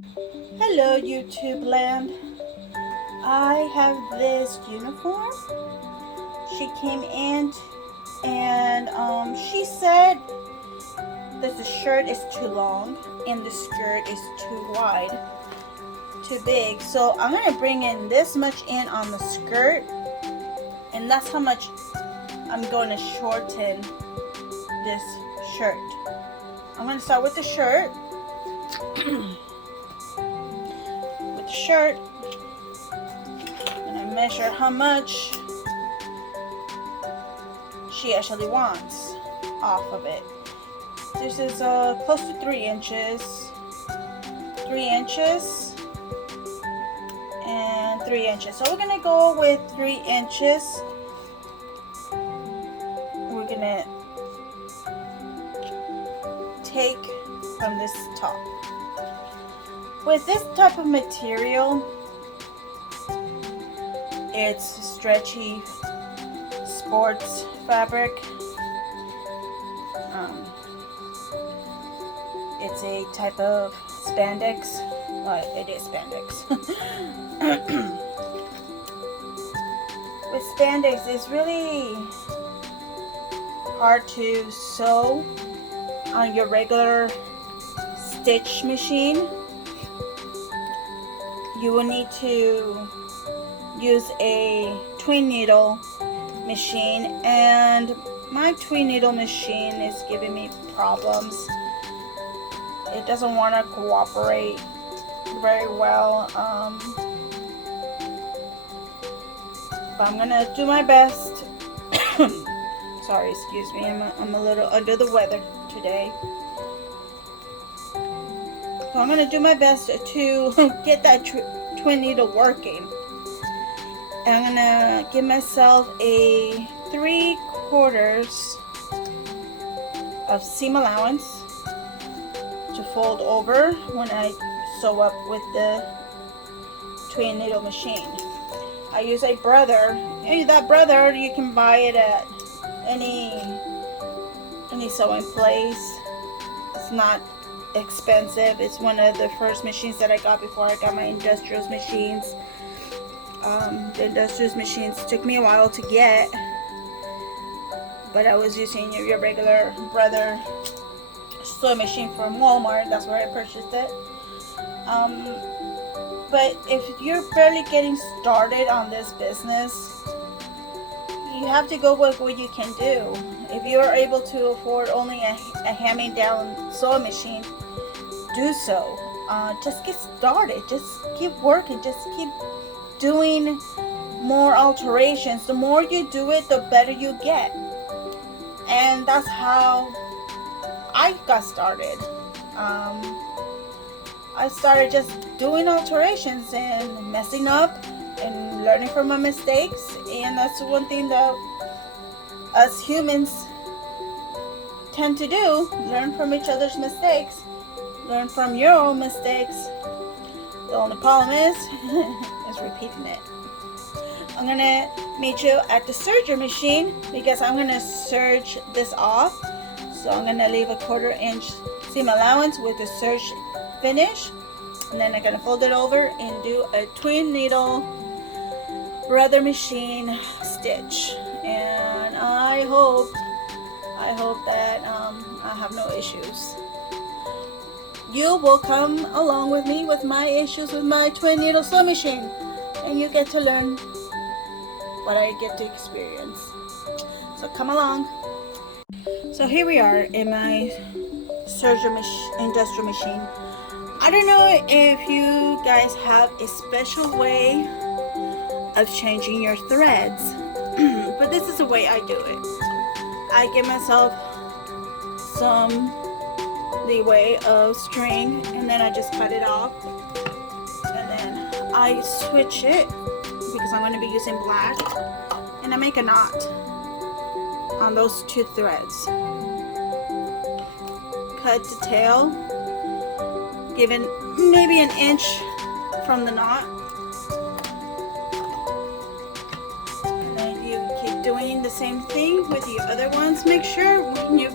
Hello YouTube land. I have this uniform. She came in and she said that the shirt is too long and the skirt is too wide, too big. So I'm gonna bring in this much in on the skirt, and that's how much I'm going to shorten this shirt. I'm gonna start with the shirt. With the shirt, I'm gonna measure how much she actually wants off of it. This is close to 3 inches. 3 inches and 3 inches. So we're gonna go with 3 inches. We're gonna take from this top. With this type of material, it's stretchy sports fabric. It's a type of spandex. Well, it is spandex. With spandex, it's really hard to sew on your regular stitch machine. You will need to use a twin needle machine, and my twin needle machine is giving me problems. It doesn't want to cooperate very well, but I'm gonna do my best. Sorry, excuse me, I'm a little under the weather today. So I'm gonna do my best to get that twin needle working. And I'm gonna give myself a 3/4 of seam allowance to fold over when I sew up with the twin needle machine. I use a brother. And that brother, you can buy it at any sewing place. It's not expensive. It's one of the first machines that I got before I got my industrials machines. The industrials machines took me a while to get, but I was using your regular brother sewing machine from Walmart. That's where I purchased it. But if you're barely getting started on this business, you have to go with what you can do. If you're able to afford only a hand-me-down sewing machine, do so. Just get started. Just keep working. Just keep doing more alterations. The more you do it, the better you get. And that's how I got started. I started just doing alterations and messing up and learning from my mistakes. And that's one thing that us humans tend to do: learn from each other's mistakes, learn from your own mistakes. The only problem is repeating it. I'm gonna meet you at the serger machine because I'm gonna serge this off. So I'm gonna leave a 1/4 inch seam allowance with the serge finish, and then I'm gonna fold it over and do a twin needle brother machine stitch. And I hope that I have no issues. You will come along with me with my issues with my twin needle sewing machine, and you get to learn what I get to experience. So come along. So here we are in my serger industrial machine. I don't know if you guys have a special way of changing your threads, but this is the way I do it. I give myself some leeway of string, and then I just cut it off, and then I switch it because I'm going to be using black, and I make a knot on those 2 threads. Cut the tail, given maybe an inch from the knot, and then you keep doing the same thing with the other ones. Make sure when you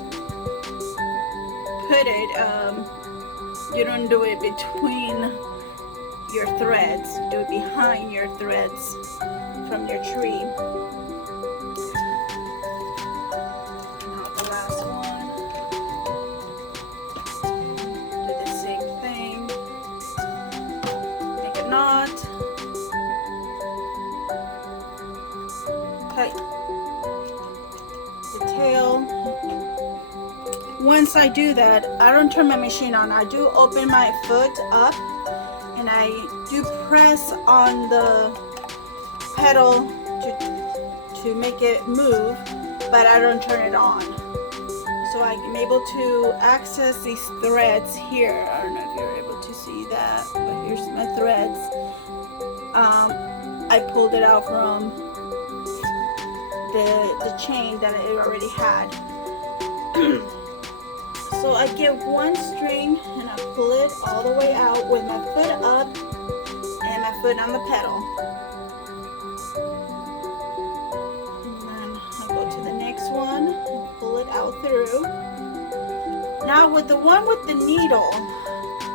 put it You don't do it between your threads, do it behind your threads from your tree. Now the last one, do the same thing, make a knot, cut the tail. Once I do that, I don't turn my machine on. I do open my foot up and I do press on the pedal to make it move, but I don't turn it on. So I'm able to access these threads here. I don't know if you're able to see that, but here's my threads. I pulled it out from the chain that it already had. So I get one string and I pull it all the way out with my foot up and my foot on the pedal. And then I go to the next one and pull it out through. Now with the one with the needle,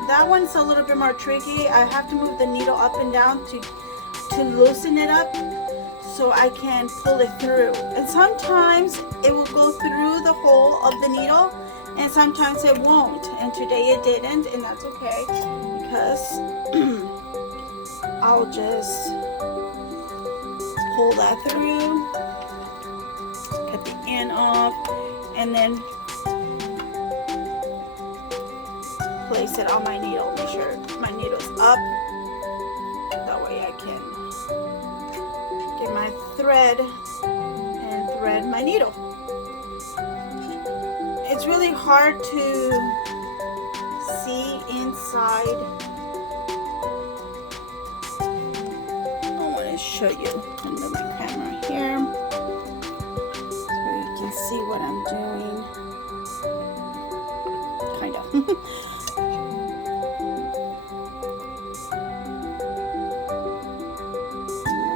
that one's a little bit more tricky. I have to move the needle up and down to loosen it up so I can pull it through. And sometimes it will go through the hole of the needle, and sometimes it won't, and today it didn't, and that's okay, because I'll just pull that through, cut the end off, and then place it on my needle. Make sure my needle's up, that way I can get my thread and thread my needle. It's really hard to see inside. I want to show you under my camera here so you can see what I'm doing. Kind of.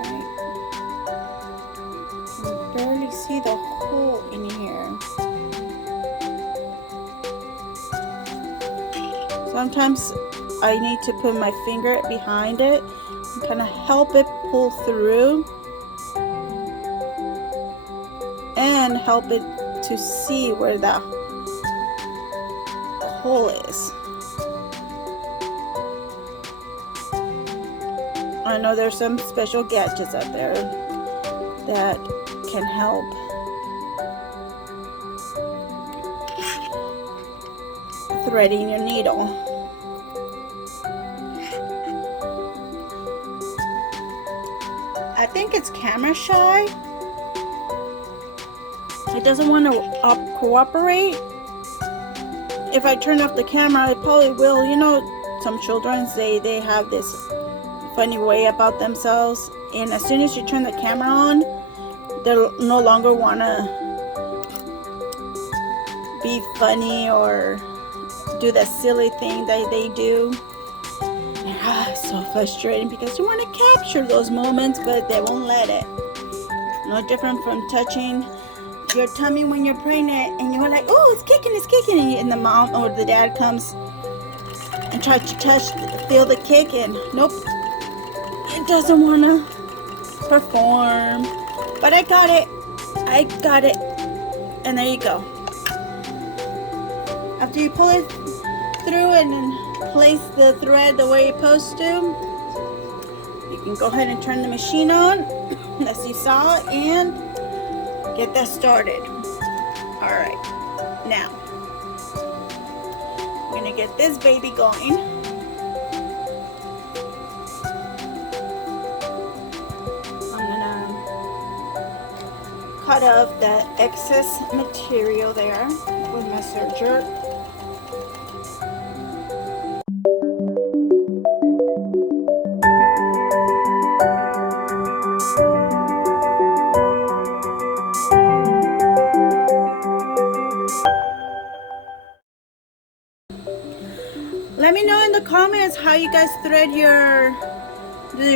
Right. You can barely see the hole in here. Sometimes I need to put my finger behind it and kind of help it pull through and help it to see where the hole is. I know there's some special gadgets out there that can help threading your needle. I think it's camera shy. It doesn't want to cooperate. If I turn off the camera, it probably will. You know, some children, they have this funny way about themselves, and as soon as you turn the camera on, they'll no longer want to be funny or do that silly thing that they do. It's so frustrating because you want to capture those moments, but they won't let it. No different from touching your tummy when you're pregnant and you're like, oh, it's kicking, and the mom or the dad comes and tries to feel the kick, and nope, it doesn't want to perform. But I got it, and there you go. After you pull it through and then place the thread the way you're supposed to, you can go ahead and turn the machine on as you saw and get that started. Alright, now I'm gonna get this baby going. I'm gonna cut off the excess material there with my serger. Let me know in the comments how you guys thread your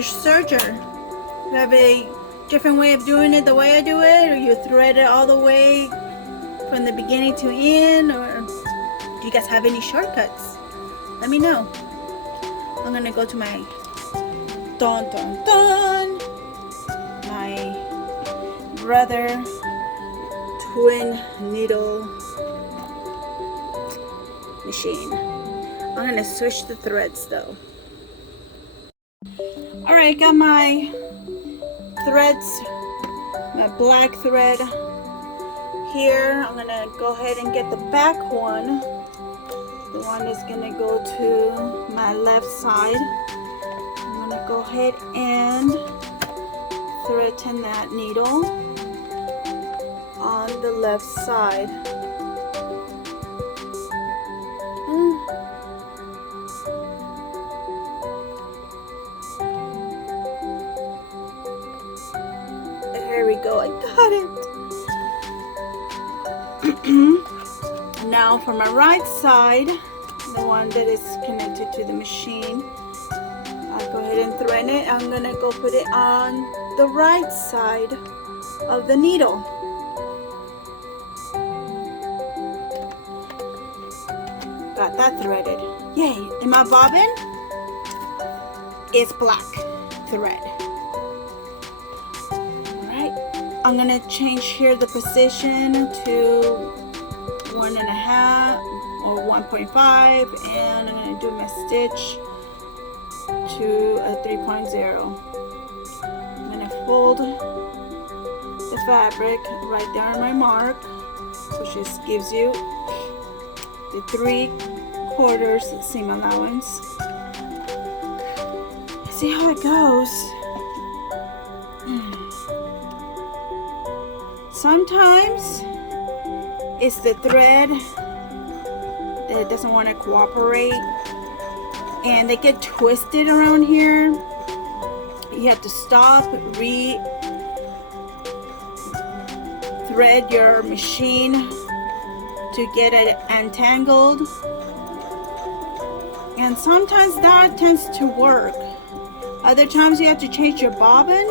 serger. Do you have a different way of doing it the way I do it, or you thread it all the way from the beginning to end, or do you guys have any shortcuts? let me know. I'm gonna go to my my brother twin needle machine. I'm gonna switch the threads though. Alright, got my threads, my black thread here. I'm gonna go ahead and get the back one. The one is gonna go to my left side. I'm gonna go ahead and threaten that needle on the left side. There we go, I got it. Now for my right side, the one that is connected to the machine, I'll go ahead and thread it. I'm gonna go put it on the right side of the needle. Got that threaded. Yay! And my bobbin is black thread. Alright, I'm gonna change here the position to 1.5 or 1.5, and I'm gonna do my stitch to a 3.0. I'm gonna fold the fabric right there on my mark, which just gives you the 3/4 seam allowance. See how it goes. Sometimes it's the thread that doesn't want to cooperate and they get twisted around here. You have to stop, thread your machine to get it untangled, and sometimes that tends to work. Other times you have to change your bobbin.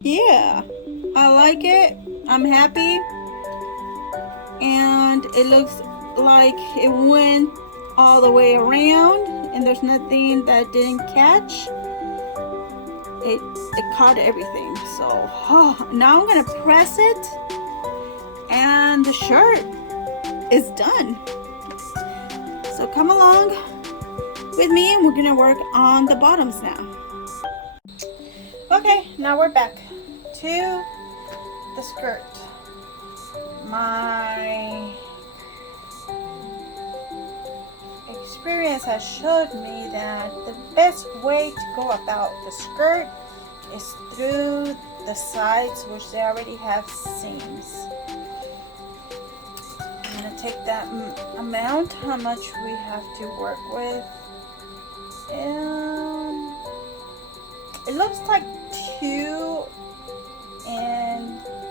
Yeah, I like it. I'm happy. And it looks like it went all the way around and there's nothing that didn't catch. It caught everything. So now I'm gonna press it and the shirt is done. So come along with me and we're gonna work on the bottoms now. Okay, now we're back to the skirt. My experience has showed me that the best way to go about the skirt is through the sides, which they already have seams. I'm going to take that amount, how much we have to work with, and it looks like 2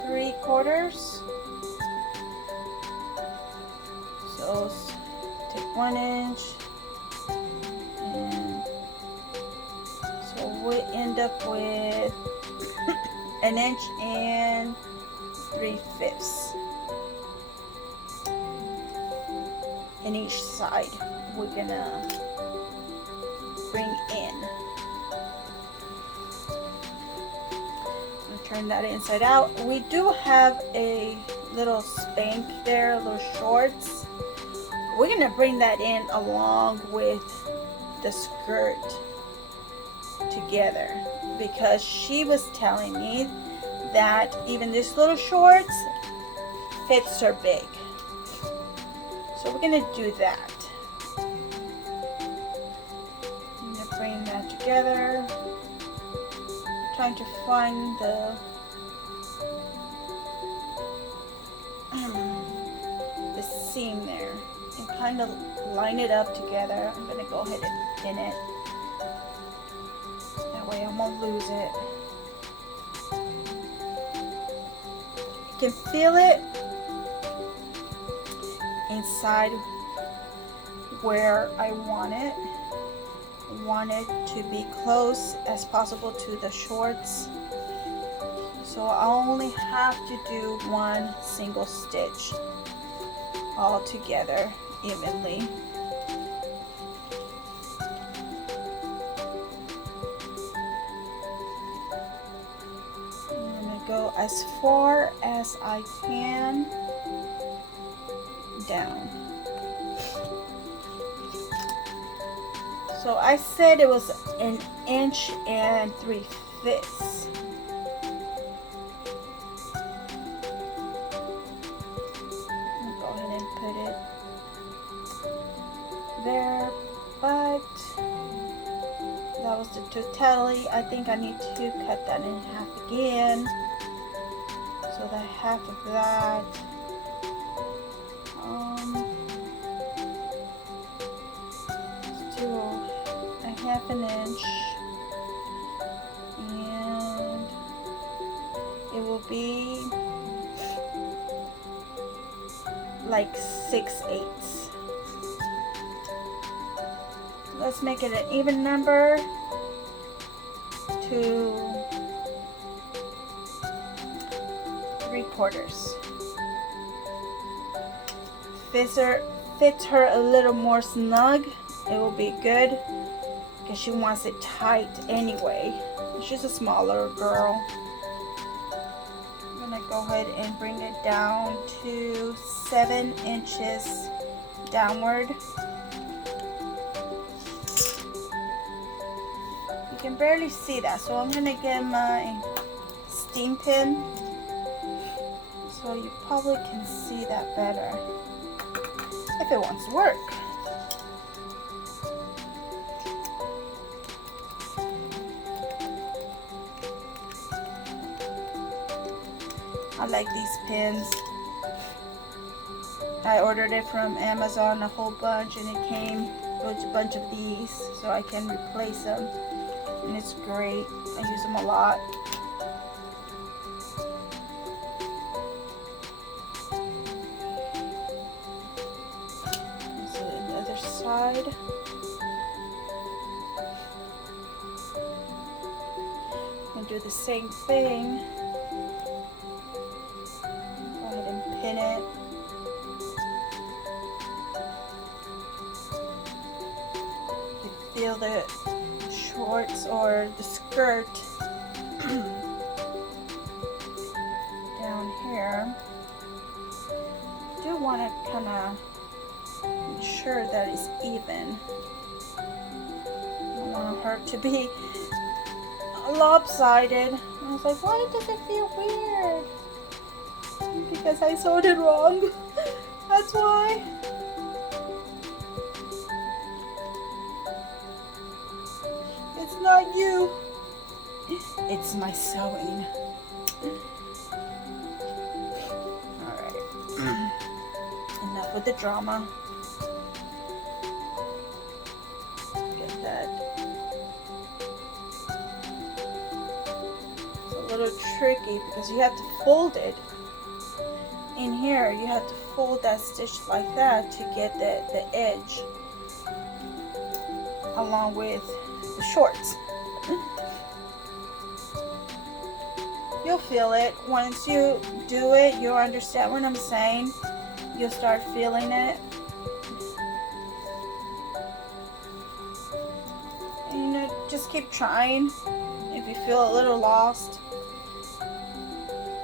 3/4. So take 1 inch, and so we end up with 1 inch and 3/5 in each side. We're gonna bring in. Turn that inside out. We do have a little spank there, little shorts. We're gonna bring that in along with the skirt together, because she was telling me that even this little shorts fits her big. So we're gonna do that. I'm gonna bring that together. trying to find the seam there and kind of line it up together. I'm gonna go ahead and pin it. That way I won't lose it. You can feel it inside where I want it. I want it to be close as possible to the shorts. So I only have to do one single stitch all together evenly. I'm going to go as far as I can down. So I said it was 1 inch and 3/5. Go ahead and put it there, but that was the totality. I think I need to cut that in half again. So the half of that. Let's do a 1/2 inch, and it will be like 6/8. Let's make it an even number to 3/4. Fits her a little more snug. It will be good because she wants it tight anyway. She's a smaller girl. I'm gonna go ahead and bring it down to 7 inches downward. You can barely see that, so I'm gonna get my steam pin so you probably can see that better if it wants to work. I like these pins. I ordered it from Amazon, a whole bunch, and it came with a bunch of these so I can replace them, and it's great. I use them a lot. So the other side. And do the same thing. Go ahead and pin it. You can feel the shorts or the skirt down here. I do want to kind of ensure that it's even. I don't want her to be lopsided. I was like, why does it feel weird? Because I sewed it wrong. That's why. It's not you. It's my sewing. Alright. Enough with the drama. Get that. It's a little tricky because you have to fold it. In here, you have to fold that stitch like that to get the edge along with the shorts. You'll feel it. Once you do it, you'll understand what I'm saying. You'll start feeling it. And just keep trying. If you feel a little lost,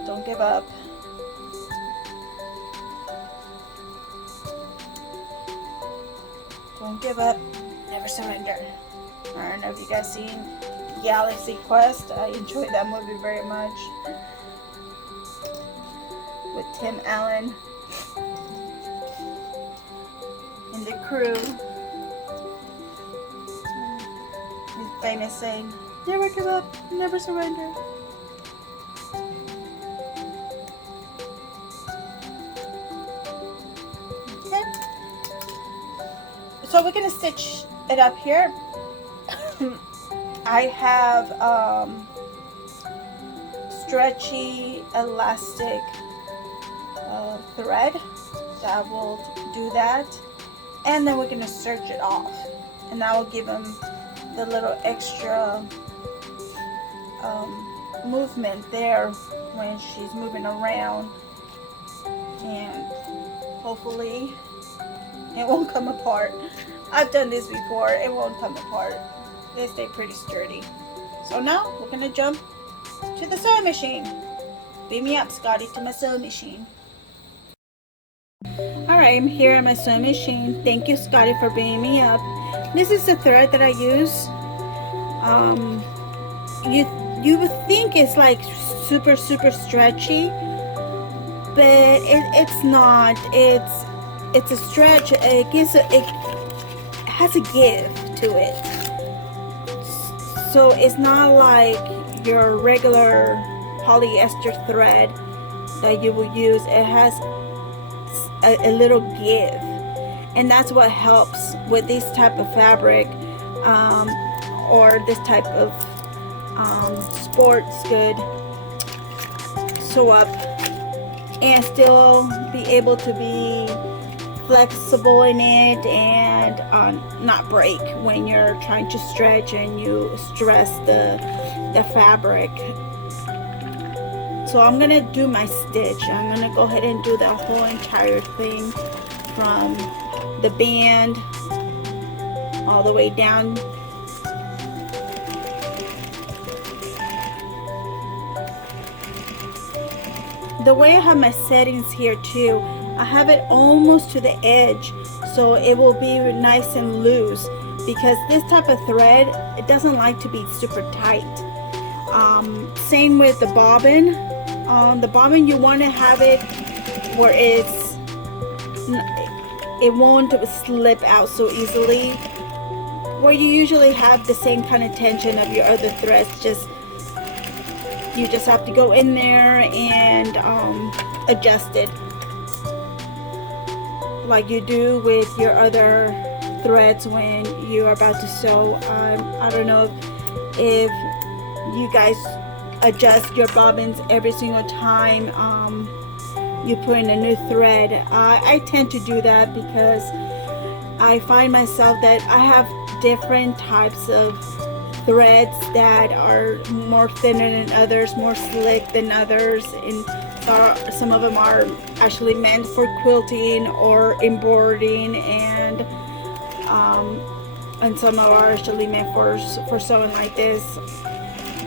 don't give up. Don't give up. Never surrender. I don't know if you guys seen Galaxy Quest. I enjoyed that movie very much. With Tim Allen and the crew. His famous saying, Never give up, never surrender. Okay. So we're gonna stitch it up here. I have stretchy elastic thread that will do that, and then we're gonna serge it off, and that will give him the little extra movement there when she's moving around, and hopefully it won't come apart. I've done this before, it won't come apart. They stay pretty sturdy. So now we're gonna jump to the sewing machine. Beam me up, Scotty, to my sewing machine. Alright, I'm here at my sewing machine. Thank you, Scotty, for beaming me up. This is the thread that I use. You would think it's like super stretchy, but it's not. It's a stretch. It has a give to it. So it's not like your regular polyester thread that you will use. It has a little give, and that's what helps with this type of fabric, or this type of sports good sew up, and still be able to be flexible in it and not break when you're trying to stretch and you stress the fabric. So I'm gonna do my stitch. I'm gonna go ahead and do the whole entire thing from the band all the way down. The way I have my settings here too, I have it almost to the edge, so it will be nice and loose, because this type of thread, it doesn't like to be super tight. Same with the bobbin. The bobbin, you want to have it where it won't slip out so easily, where you usually have the same kind of tension of your other threads. You just have to go in there and adjust it like you do with your other threads when you're about to sew. I don't know if you guys adjust your bobbins every single time you put in a new thread. I tend to do that because I find myself that I have different types of threads that are more thinner than others, more slick than others, and some of them are actually meant for quilting or embroidering, and some are actually meant for sewing like this.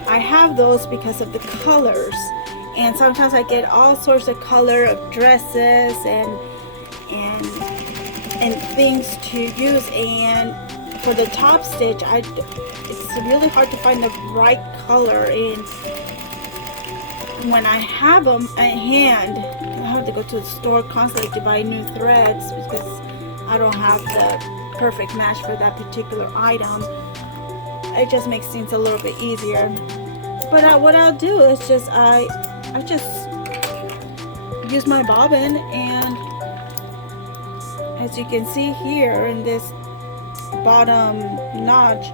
I have those because of the colors, and sometimes I get all sorts of color of dresses and things to use, and for the top stitch, it's really hard to find the right color, and when I have them at hand, I have to go to the store constantly to buy new threads because I don't have the perfect match for that particular item. It just makes things a little bit easier. But what I'll do is I just use my bobbin, and as you can see here in this bottom notch,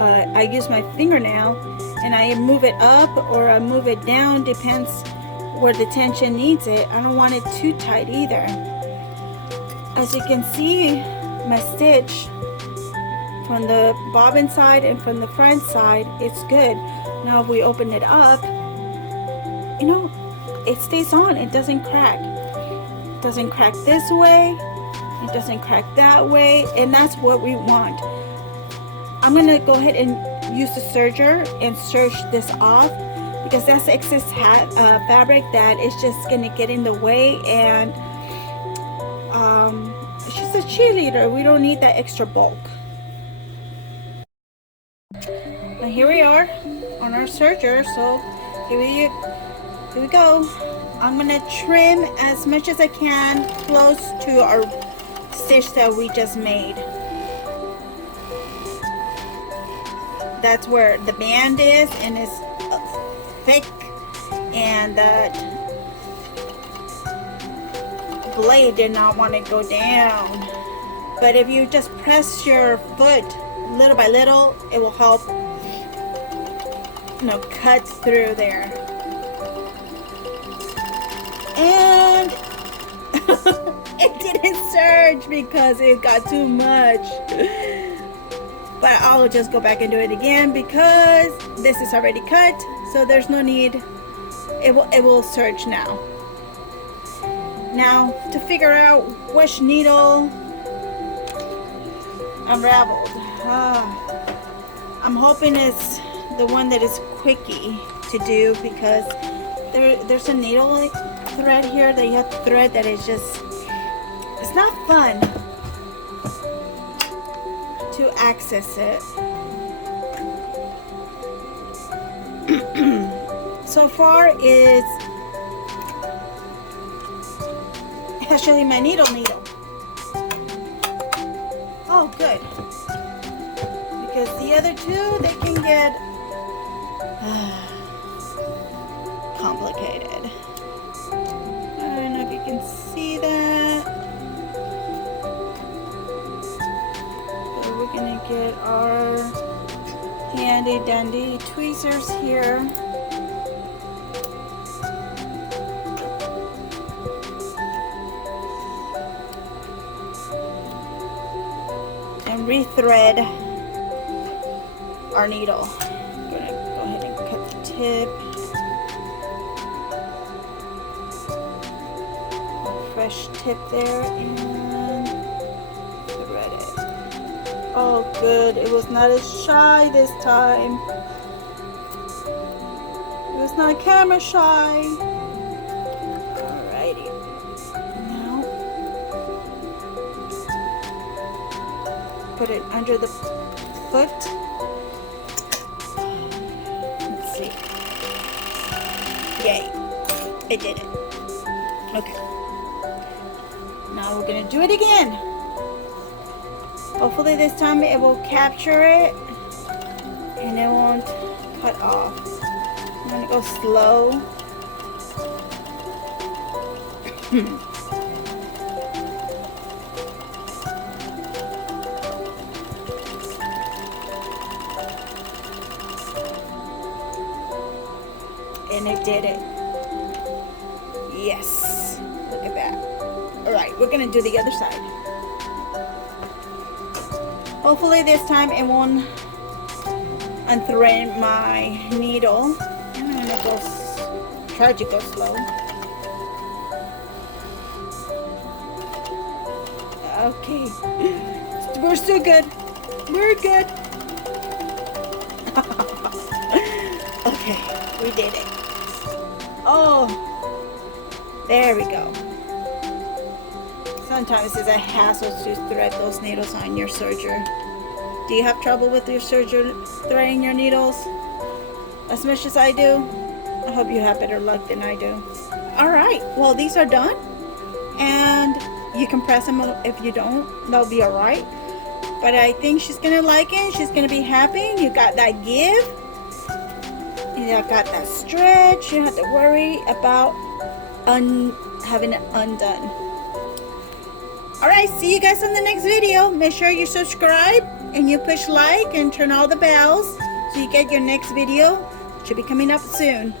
I use my fingernail and I move it up or I move it down, depends where the tension needs it. I don't want it too tight either. As you can see, my stitch from the bobbin side and from the front side, it's good. Now if we open it up, it stays on. It doesn't crack. It doesn't crack this way. It doesn't crack that way, and that's what we want. I'm gonna go ahead and use the serger and serge this off, because that's excess fabric that is just gonna get in the way, and she's a cheerleader. We don't need that extra bulk. Now here we are on our serger, so here we go. I'm gonna trim as much as I can close to our stitch that we just made. that's where the band is, and it's thick, and that blade did not want to go down. But if you just press your foot little by little, it will help, cut through there. And it didn't surge because it got too much. But I'll just go back and do it again because this is already cut, so there's no need. It will surge now. Now, to figure out which needle unraveled, I'm hoping it's the one that is quickie to do, because there's a needle like thread here that you have to thread that is just, it's not fun to access it. So far it's actually my needle. Oh, good. Because the other two, they can get complicated. I don't know if you can see that. So we're gonna get our handy dandy tweezers here. And rethread our needle. I'm gonna go ahead and cut the tip. A fresh tip there, and thread it. Oh good, it was not as shy this time. It was not camera shy. Alrighty. Now put it under the foot. Let's see. Yay. It did it. Okay. Now we're going to do it again. Hopefully this time it will capture it and it won't cut off. I'm going to go slow. And it did it. Yes. Look at that. Alright, we're going to do the other side. Hopefully this time it won't unthread my needle. I'm going to try to go slow. Okay. We're still good. We're good. Okay, we did it. Oh, there we go. Sometimes it's a hassle to thread those needles on your serger. Do you have trouble with your serger threading your needles as much as I do? I hope you have better luck than I do. Alright, well these are done. And you can press them if you don't. They'll be alright. But I think she's going to like it. She's going to be happy. You got that give. You got that stretch. You don't have to worry about having it undone. Alright, see you guys in the next video. Make sure you subscribe and you push like and turn all the bells so you get your next video. It should be coming up soon.